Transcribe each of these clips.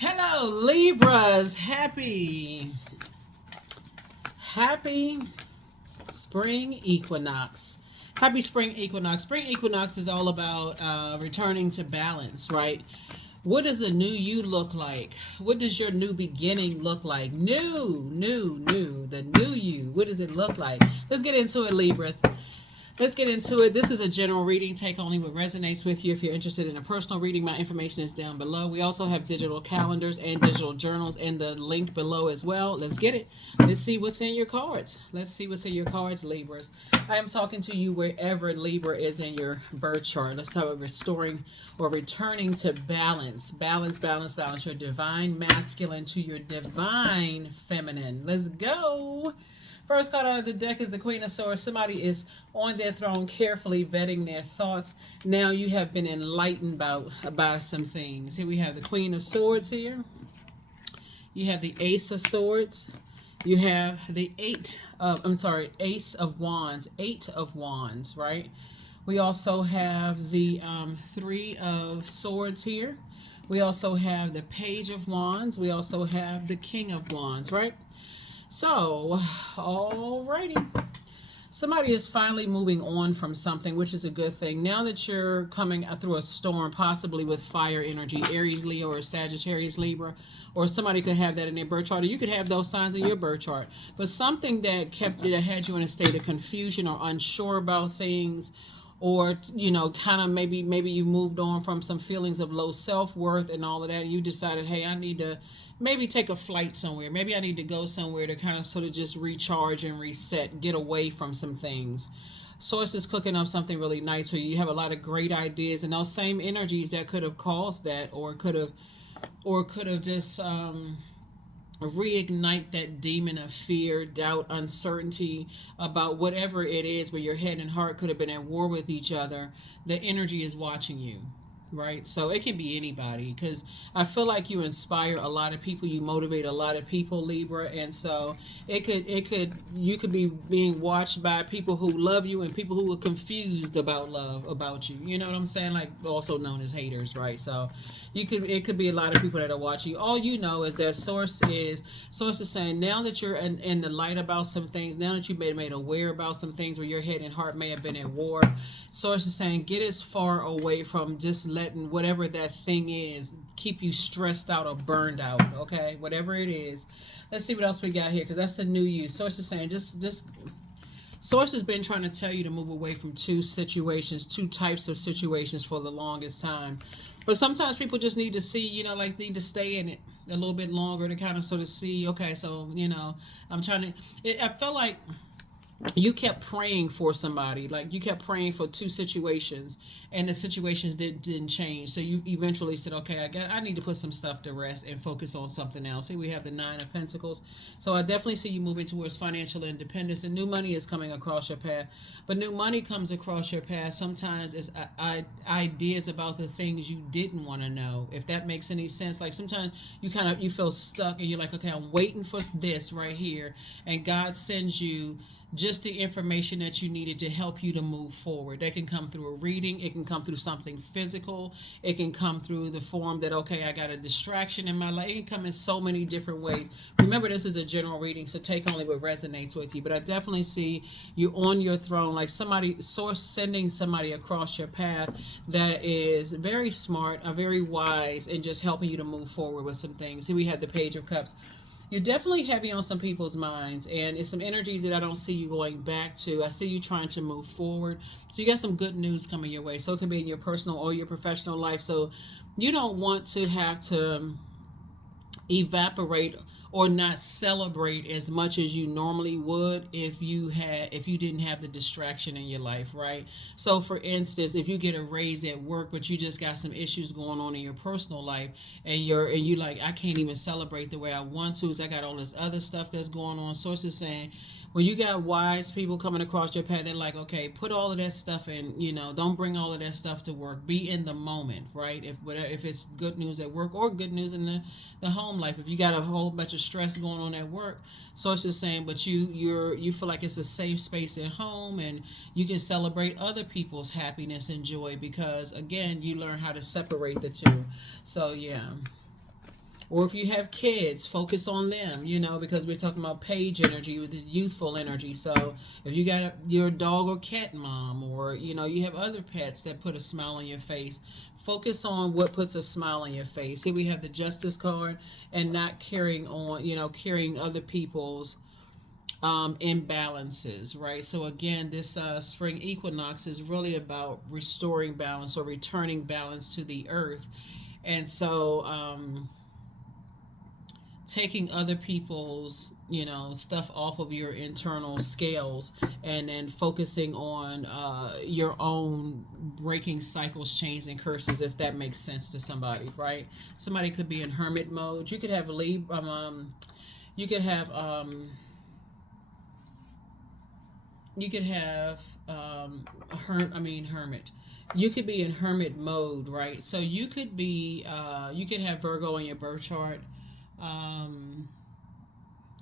Hello, Libras. Happy spring equinox. Happy spring equinox. Spring equinox is all about returning to balance, right? What does the new you look like? What does your new beginning look like? New. The new you. What does it look like? Let's get into it, Libras. Let's get into it. This is a general reading. Take only what resonates with you. If you're interested in a personal reading, my information is down below. We also have digital calendars and digital journals in the link below as well. Let's get it. Let's see what's in your cards. Let's see what's in your cards, Libras. I am talking to you wherever Libra is in your birth chart. Let's talk about restoring or returning to balance. Balance. Your divine masculine to your divine feminine. Let's go. First card out of the deck is the Queen of Swords. Somebody is on their throne carefully vetting their thoughts. Now you have been enlightened by some things. Here we have the Queen of Swords here. You have the Ace of Swords. You have the Ace of Wands. 8 of Wands, right? We also have the Three of Swords here. We also have the Page of Wands. We also have the King of Wands, right? So, alrighty. Somebody is finally moving on from something, which is a good thing. Now that you're coming through a storm, possibly with fire energy, Aries, Leo, or Sagittarius, Libra, or somebody could have that in their birth chart, or you could have those signs in your birth chart. But something that had you in a state of confusion or unsure about things, or kind of maybe you moved on from some feelings of low self-worth and all of that, and you decided, hey, I need to maybe take a flight somewhere. Maybe I need to go somewhere to kind of sort of just recharge and reset, get away from some things. Source is cooking up something really nice for you. You have a lot of great ideas, and those same energies that could have caused that, or could have just reignite that demon of fear, doubt, uncertainty about whatever it is, where your head and heart could have been at war with each other. The energy is watching you, right? So it can be anybody, because I feel like you inspire a lot of people, you motivate a lot of people, Libra, and so you could be being watched by people who love you and people who are confused about love about you. You know what I'm saying? Like, also known as haters, right? So it could be a lot of people that are watching you. All you know is that source is saying, now that you're in the light about some things, now that you've been made aware about some things where your head and heart may have been at war, source is saying, get as far away from just letting whatever that thing is keep you stressed out or burned out. Okay, whatever it is. Let's see what else we got here, because that's the new you. Source is saying, just source has been trying to tell you to move away from two types of situations for the longest time. But sometimes people just need to see, need to stay in it a little bit longer to kind of sort of see, okay, so, I'm trying to, I felt like you kept praying for somebody, like you kept praying for two situations, and the situations didn't change. So you eventually said, okay, I need to put some stuff to rest and focus on something else. Here we have the Nine of Pentacles. So I definitely see you moving towards financial independence, and new money is coming across your path. But new money comes across your path sometimes it's ideas about the things you didn't want to know, if that makes any sense. Like sometimes you feel stuck, and you're like, okay, I'm waiting for this right here, and God sends you just the information that you needed to help you to move forward. That can come through a reading. It can come through something physical. It can come through the form that, okay, I got a distraction in my life. It can come in so many different ways. Remember, this is a general reading, so take only what resonates with you. But I definitely see you on your throne, like source sending somebody across your path that is very smart, very wise, and just helping you to move forward with some things. Here we have the Page of Cups. You're definitely heavy on some people's minds, and it's some energies that I don't see you going back to. I see you trying to move forward. So you got some good news coming your way. So it could be in your personal or your professional life. So you don't want to have to evaporate or not celebrate as much as you normally would if you didn't have the distraction in your life, right? So for instance, if you get a raise at work, but you just got some issues going on in your personal life, and you like, I can't even celebrate the way I want to because I got all this other stuff that's going on. Sources saying, when you got wise people coming across your path, they're like, okay, put all of that stuff in, don't bring all of that stuff to work. Be in the moment, right? If it's good news at work or good news in the home life. If you got a whole bunch of stress going on at work, so it's just saying, but you feel like it's a safe space at home, and you can celebrate other people's happiness and joy because, again, you learn how to separate the two. So, yeah. Or if you have kids, focus on them, because we're talking about page energy with the youthful energy. So if you got your dog or cat mom, or you have other pets that put a smile on your face, focus on what puts a smile on your face. Here we have the Justice card, and not carrying on, carrying other people's imbalances, right? So again, this spring equinox is really about restoring balance or returning balance to the earth. And so taking other people's stuff off of your internal scales, and then focusing on your own breaking cycles, chains, and curses, if that makes sense to somebody, right? Somebody could be in hermit mode. You could have you could have you could have hermit. You could be in hermit mode, right? So you could have Virgo in your birth chart. um,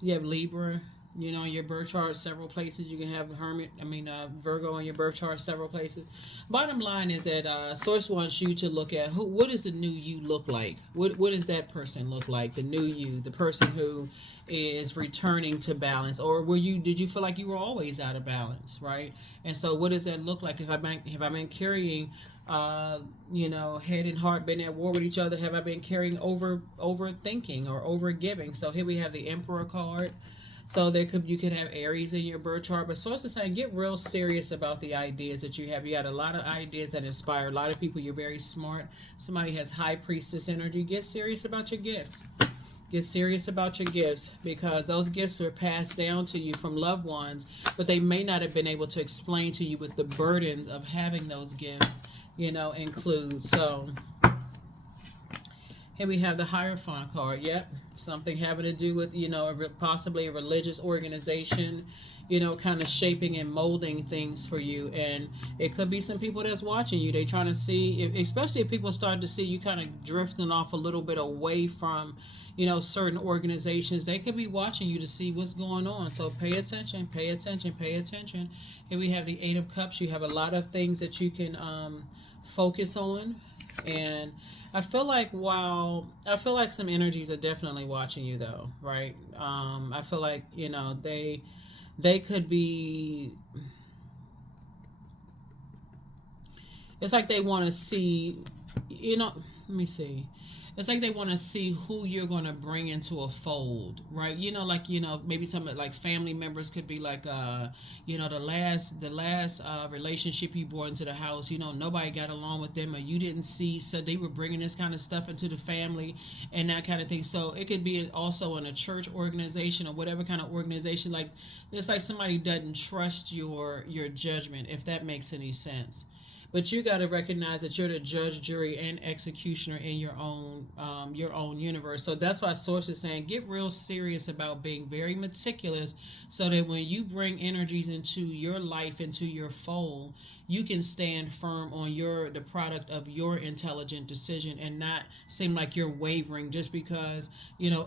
you have Libra, in your birth chart several places. You can have Virgo in your birth chart several places. Bottom line is that Source wants you to look at what does the new you look like. What does that person look like? The new you, the person who is returning to balance, or did you feel like you were always out of balance, right? And so what does that look like? If I've been carrying head and heart been at war with each other? Have I been carrying overthinking or over giving? So here we have the Emperor card. So you could have Aries in your birth chart, but Source is saying get real serious about the ideas that you have. You got a lot of ideas that inspire a lot of people. You're very smart. Somebody has High Priestess energy. Get serious about your gifts. Get serious about your gifts, because those gifts are passed down to you from loved ones, but they may not have been able to explain to you what the burdens of having those gifts, include. So here we have the Hierophant card. Yep, something having to do with, possibly a religious organization, kind of shaping and molding things for you. And it could be some people that's watching you. They trying to see, especially if people start to see you kind of drifting off a little bit away from, certain organizations. They could be watching you to see what's going on. So pay attention, pay attention, pay attention. Here we have the Eight of Cups. You have a lot of things that you can focus on. And I feel like some energies are definitely watching you, though, right? I feel like, they could be, it's like they want to see, let me see. It's like they want to see who you're going to bring into a fold, right? Maybe some like family members could be like, the last relationship you brought into the house, nobody got along with them, or you didn't see, so they were bringing this kind of stuff into the family and that kind of thing. So it could be also in a church organization or whatever kind of organization. Like it's like somebody doesn't trust your judgment, if that makes any sense. But you got to recognize that you're the judge, jury, and executioner in your own universe. So that's why Source is saying get real serious about being very meticulous, so that when you bring energies into your life, into your fold, you can stand firm on the product of your intelligent decision, and not seem like you're wavering just because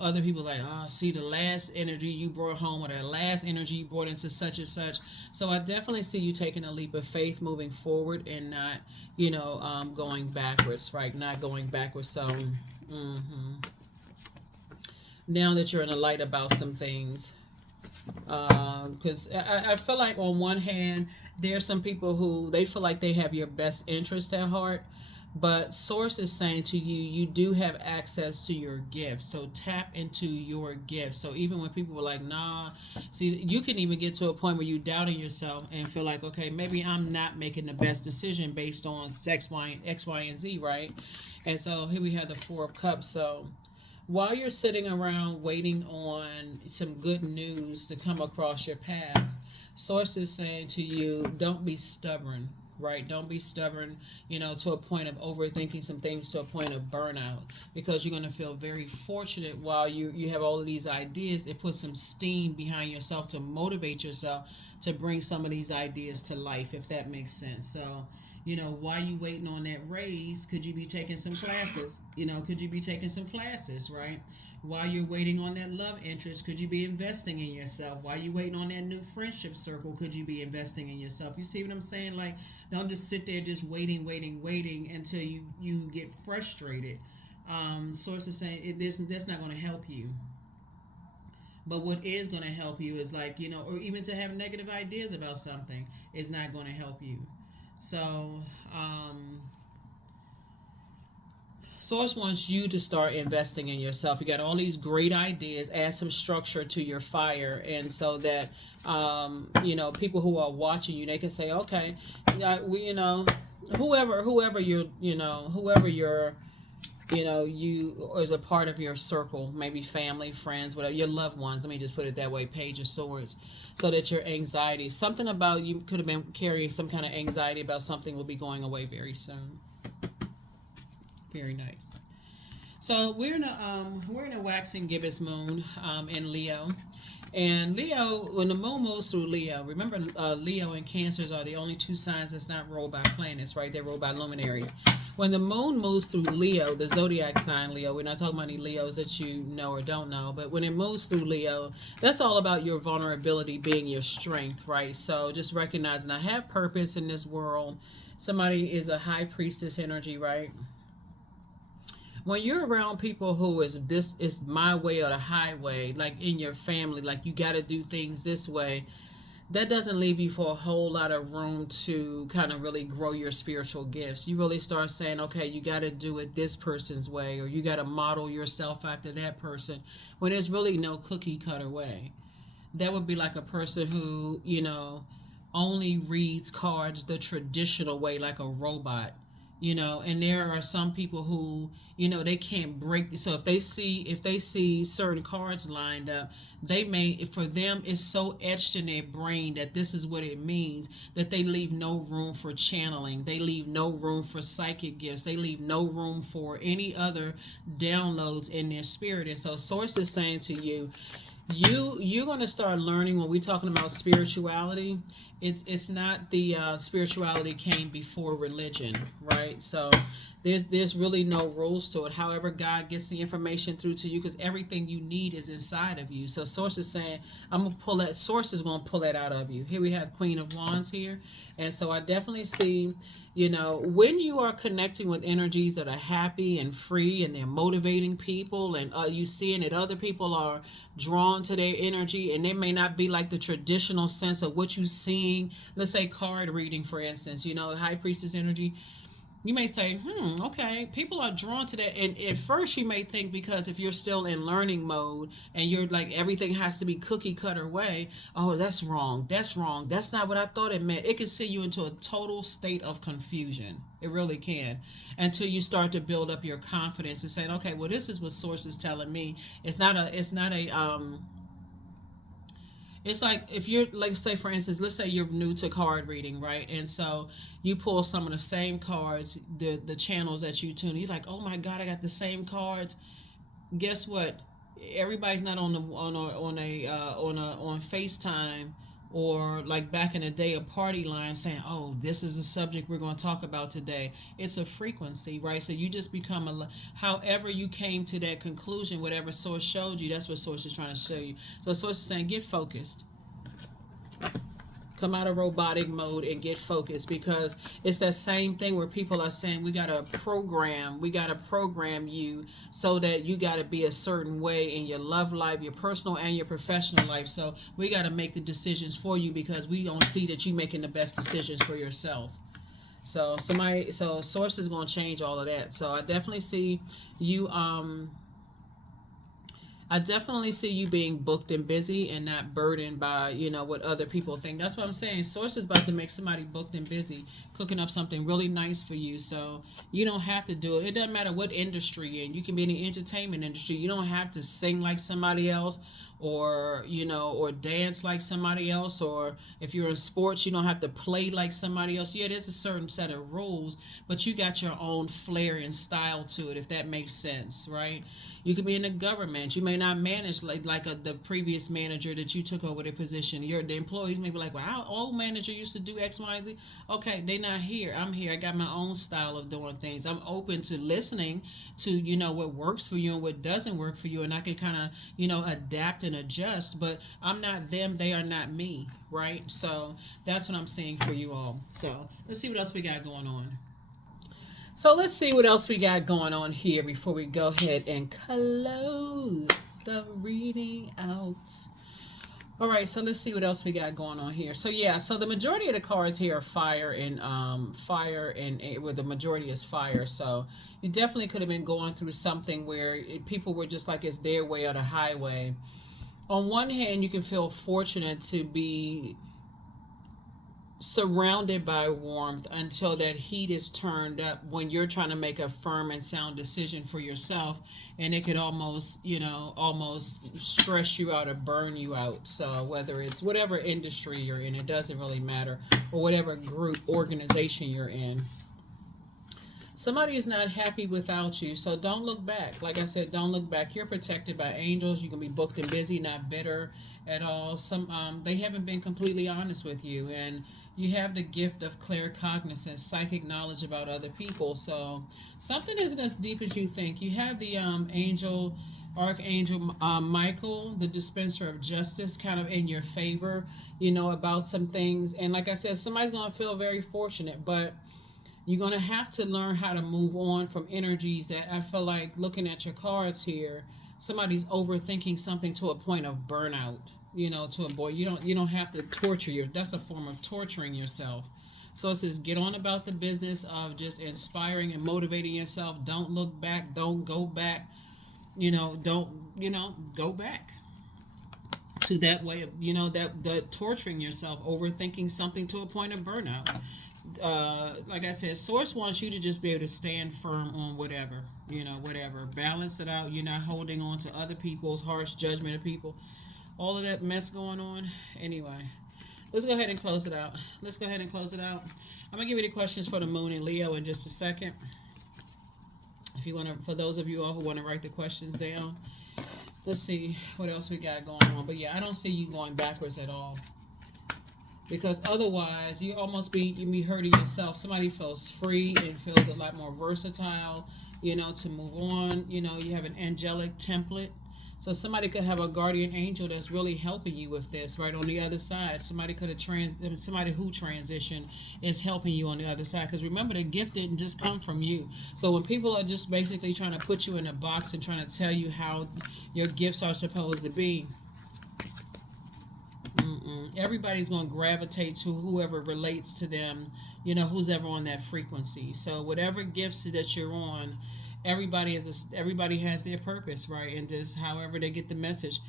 other people like, oh, see, the last energy you brought home, or the last energy you brought into such and such. So I definitely see you taking a leap of faith, moving forward, and not going backwards, right? Not going backwards. So now that you're in the light about some things, because I feel like on one hand there's some people who they feel like they have your best interest at heart, but Source is saying to you, you do have access to your gifts, so tap into your gifts. So even when people were like, nah, see, you can even get to a point where you doubting yourself and feel like, okay, maybe I'm not making the best decision based on X, Y, and Z, right? And so here we have the Four of Cups. So while you're sitting around waiting on some good news to come across your path, Source is saying to you, don't be stubborn, right? Don't be stubborn, to a point of overthinking some things, to a point of burnout, because you're going to feel very fortunate while you have all of these ideas. It puts some steam behind yourself to motivate yourself to bring some of these ideas to life, if that makes sense. So, while you waiting on that raise, could you be taking some classes? Could you be taking some classes, right? While you're waiting on that love interest, could you be investing in yourself? While you're waiting on that new friendship circle, could you be investing in yourself? You see what I'm saying? Like, don't just sit there just waiting until you get frustrated. Source is saying that's not going to help you. But what is going to help you is like, or even to have negative ideas about something is not going to help you. So, Source wants you to start investing in yourself. You got all these great ideas, add some structure to your fire, and so that, people who are watching you, they can say, okay, yeah, whoever you as a part of your circle, maybe family, friends, whatever, your loved ones. Let me just put it that way. Page of Swords, so that your anxiety, something about you could have been carrying some kind of anxiety about something, will be going away very soon. Very nice. So we're in a waxing gibbous moon in Leo. And Leo, when the moon moves through Leo, remember Leo and Cancers are the only two signs that's not ruled by planets, right? They're ruled by luminaries. When the moon moves through Leo, the zodiac sign Leo, we're not talking about any Leos that you know or don't know, but when it moves through Leo, that's all about your vulnerability being your strength, right? So just recognizing I have purpose in this world. Somebody is a high priestess energy, right? When you're around people who is this is my way or the highway, like in your family, like you got to do things this way, that doesn't leave you for a whole lot of room to kind of really grow your spiritual gifts. You really start saying, okay, you got to do it this person's way, or you got to model yourself after that person, when there's really no cookie cutter way. That would be like a person who, only reads cards the traditional way, like a robot. And there are some people who, they can't break. So if they see certain cards lined up, they may, for them it's so etched in their brain that this is what it means, that they leave no room for channeling, they leave no room for psychic gifts, they leave no room for any other downloads in their spirit. And so Source is saying to you, you're going to start learning, when we're talking about spirituality, it's not the spirituality came before religion, right? So there's really no rules to it. However, God gets the information through to you, because everything you need is inside of you. So Source is saying, I'm gonna pull that. Source is gonna pull that out of you. Here we have Queen of Wands here, and so I definitely see, when you are connecting with energies that are happy and free and they're motivating people, and you seeing that other people are drawn to their energy, and they may not be like the traditional sense of what you're seeing. Let's say card reading, for instance, high priestess energy. You may say, okay, people are drawn to that. And at first you may think, because if you're still in learning mode and you're like, everything has to be cookie cutter way, oh, that's wrong. That's wrong. That's not what I thought it meant. It can send you into a total state of confusion. It really can. Until you start to build up your confidence and saying, okay, well, this is what Source is telling me. It's like, if you're, like, say for instance, let's say you're new to card reading, right? And so you pull some of the same cards, the channels that you tune, you're like, oh my god, I got the same cards. Guess what? Everybody's not on FaceTime, or like back in the day, a party line saying, oh, this is the subject we're going to talk about today. It's a frequency, right? So you just become however you came to that conclusion, whatever Source showed you, that's what Source is trying to show you. So Source is saying, get focused. Come out of robotic mode and get focused, because it's that same thing where people are saying, we got to program you so that you got to be a certain way in your love life, your personal and your professional life. So we got to make the decisions for you, because we don't see that you making the best decisions for yourself. So Source is going to change all of that. So I definitely see you being booked and busy, and not burdened by, what other people think. That's what I'm saying. Source is about to make somebody booked and busy, cooking up something really nice for you. So you don't have to do it. It doesn't matter what industry you're in. You can be in the entertainment industry. You don't have to sing like somebody else, or or dance like somebody else, or if you're in sports, you don't have to play like somebody else. Yeah, there's a certain set of rules, but you got your own flair and style to it, if that makes sense, right? You could be in the government. You may not manage like the previous manager that you took over the position. The employees may be like, well, our old manager used to do X, Y, and Z. Okay, they're not here. I'm here. I got my own style of doing things. I'm open to listening to, what works for you and what doesn't work for you. And I can kind of, adapt and adjust. But I'm not them. They are not me, right? So that's what I'm seeing for you all. So let's see what else we got going on. So let's see what else we got going on here before we go ahead and close the reading out. All right, so let's see what else we got going on here. So yeah, so the majority of the cards here are fire and well, the majority is fire. So you definitely could have been going through something where people were just like it's their way or the highway. On one hand, you can feel fortunate to be surrounded by warmth until that heat is turned up when you're trying to make a firm and sound decision for yourself, and it could almost, almost stress you out or burn you out. So whether it's whatever industry you're in, it doesn't really matter, or whatever group organization you're in, somebody is not happy without you. So don't look back. Like I said, don't look back. You're protected by angels. You can be booked and busy, not bitter at all. They haven't been completely honest with you, and you have the gift of claircognizance, psychic knowledge about other people. So something isn't as deep as you think. You have the Archangel Michael, the dispenser of justice, kind of in your favor, about some things. And like I said, somebody's going to feel very fortunate, but you're going to have to learn how to move on from energies that I feel like, looking at your cards here, somebody's overthinking something to a point of burnout, to a boy. You don't have to torture that's a form of torturing yourself. So it says get on about the business of just inspiring and motivating yourself. Don't look back. Don't go back. Don't, go back to that way of, that torturing yourself, overthinking something to a point of burnout. Like I said, source wants you to just be able to stand firm on whatever, whatever. Balance it out. You're not holding on to other people's harsh judgment of people. All of that mess going on. Anyway, let's go ahead and close it out. I'm going to give you the questions for the moon and Leo in just a second. If you want to, for those of you all who want to write the questions down. Let's see what else we got going on. But yeah, I don't see you going backwards at all. Because otherwise, you be hurting yourself. Somebody feels free and feels a lot more versatile, to move on. You have an angelic template. So somebody could have a guardian angel that's really helping you with this, right on the other side. Somebody could have somebody who transitioned is helping you on the other side. Because remember, the gift didn't just come from you. So when people are just basically trying to put you in a box and trying to tell you how your gifts are supposed to be, everybody's going to gravitate to whoever relates to them, who's ever on that frequency. So whatever gifts that you're on, everybody has their purpose, right? And just however they get the message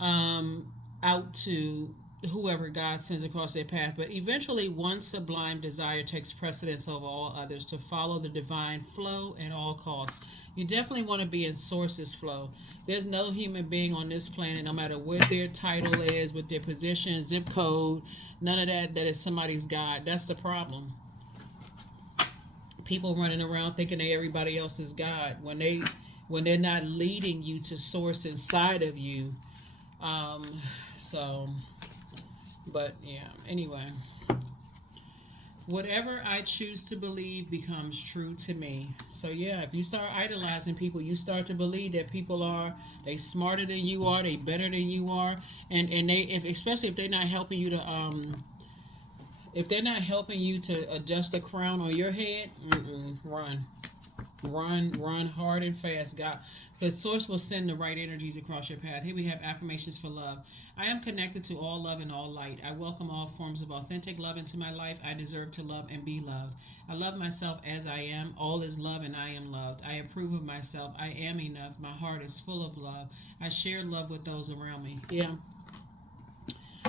out to whoever God sends across their path. But eventually, one sublime desire takes precedence over all others: to follow the divine flow at all costs. You definitely want to be in source's flow. There's no human being on this planet, no matter what their title is, what their position, zip code, none of that is somebody's God. That's the problem. People running around thinking they everybody else is God when they're not leading you to source inside of you. But yeah, anyway. Whatever I choose to believe becomes true to me. So yeah, if you start idolizing people, you start to believe that they smarter than you are, they better than you are, and especially if they're not helping you to adjust the crown on your head, run hard and fast. God, the source will send the right energies across your path. Here we have affirmations for love. I am connected to all love and all light. I welcome all forms of authentic love into my life. I deserve to love and be loved. I love myself as I am. All is love and I am loved. I approve of myself. I am enough. My heart is full of love. I share love with those around me. Yeah.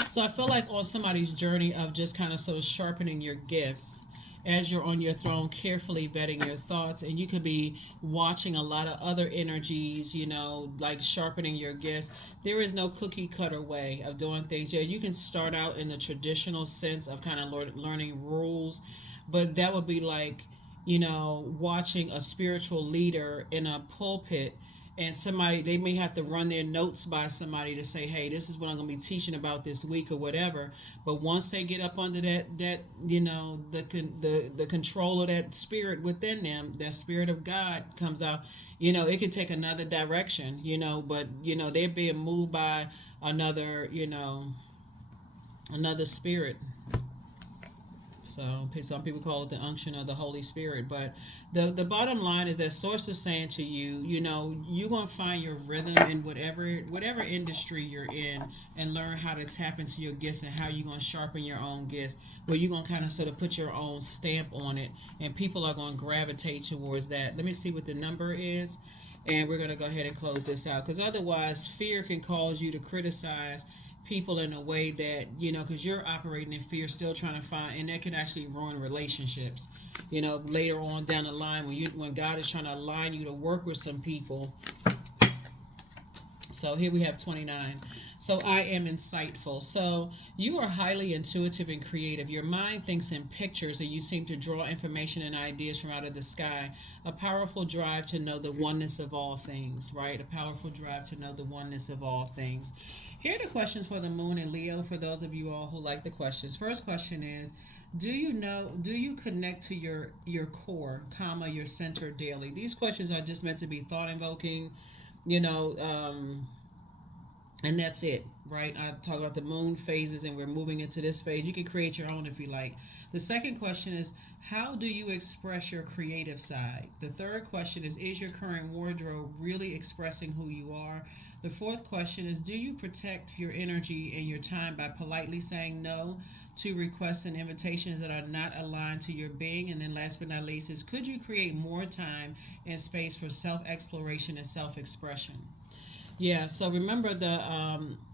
So I feel like on somebody's journey of just kind of sort of sharpening your gifts, as you're on your throne, carefully vetting your thoughts, and you could be watching a lot of other energies, like sharpening your gifts. There is no cookie cutter way of doing things. Yeah, you can start out in the traditional sense of kind of learning rules, but that would be like, watching a spiritual leader in a pulpit, and they may have to run their notes by somebody to say, hey, this is what I'm going to be teaching about this week or whatever. But once they get up under that the control of that spirit within them, that spirit of God comes out, it can take another direction, but they're being moved by another spirit. So some people call it the unction of the Holy Spirit. But the bottom line is that Source is saying to you, you know, you're gonna find your rhythm in whatever industry you're in, and learn how to tap into your gifts and how you're gonna sharpen your own gifts. Where you're gonna kind of sort of put your own stamp on it, and people are gonna gravitate towards that. Let me see what the number is, and we're gonna go ahead and close this out, because otherwise fear can cause you to criticize people in a way that, you know, because you're operating in fear, still trying to find, and that can actually ruin relationships, you know, later on down the line when God is trying to align you to work with some people. So here we have 29. So I am insightful. So you are highly intuitive and creative. Your mind thinks in pictures, and you seem to draw information and ideas from out of the sky. A powerful drive to know the oneness of all things, right? A powerful drive to know the oneness of all things. Here are the questions for the moon and Leo, for those of you all who like the questions. First question is, do you connect to your core, comma, your center daily? These questions are just meant to be thought invoking, you know, and that's it, right? I talk about the moon phases, and we're moving into this phase. You can create your own if you like. The second question is, how do you express your creative side? The third question is your current wardrobe really expressing who you are? The fourth question is, do you protect your energy and your time by politely saying no to requests and invitations that are not aligned to your being? And then last but not least is, could you create more time and space for self-exploration and self-expression? Yeah, so remember the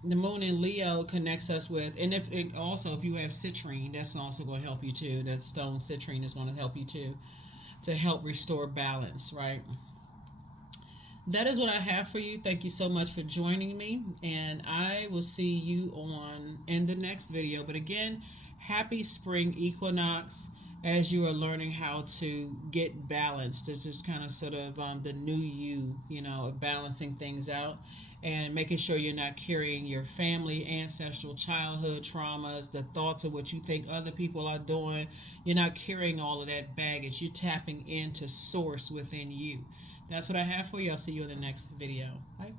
moon in Leo connects us with, and if it also, if you have citrine, that's also going to help you too. That stone citrine is going to help you too, to help restore balance, right? That is what I have for you. Thank you so much for joining me, and I will see you on in the next video. But again, happy spring equinox, as you are learning how to get balanced. This is kind of sort of the new you know, balancing things out and making sure you're not carrying your family, ancestral, childhood traumas, the thoughts of what you think other people are doing. You're not carrying all of that baggage. You're tapping into source within you. That's what I have for you. I'll see you in the next video. Bye.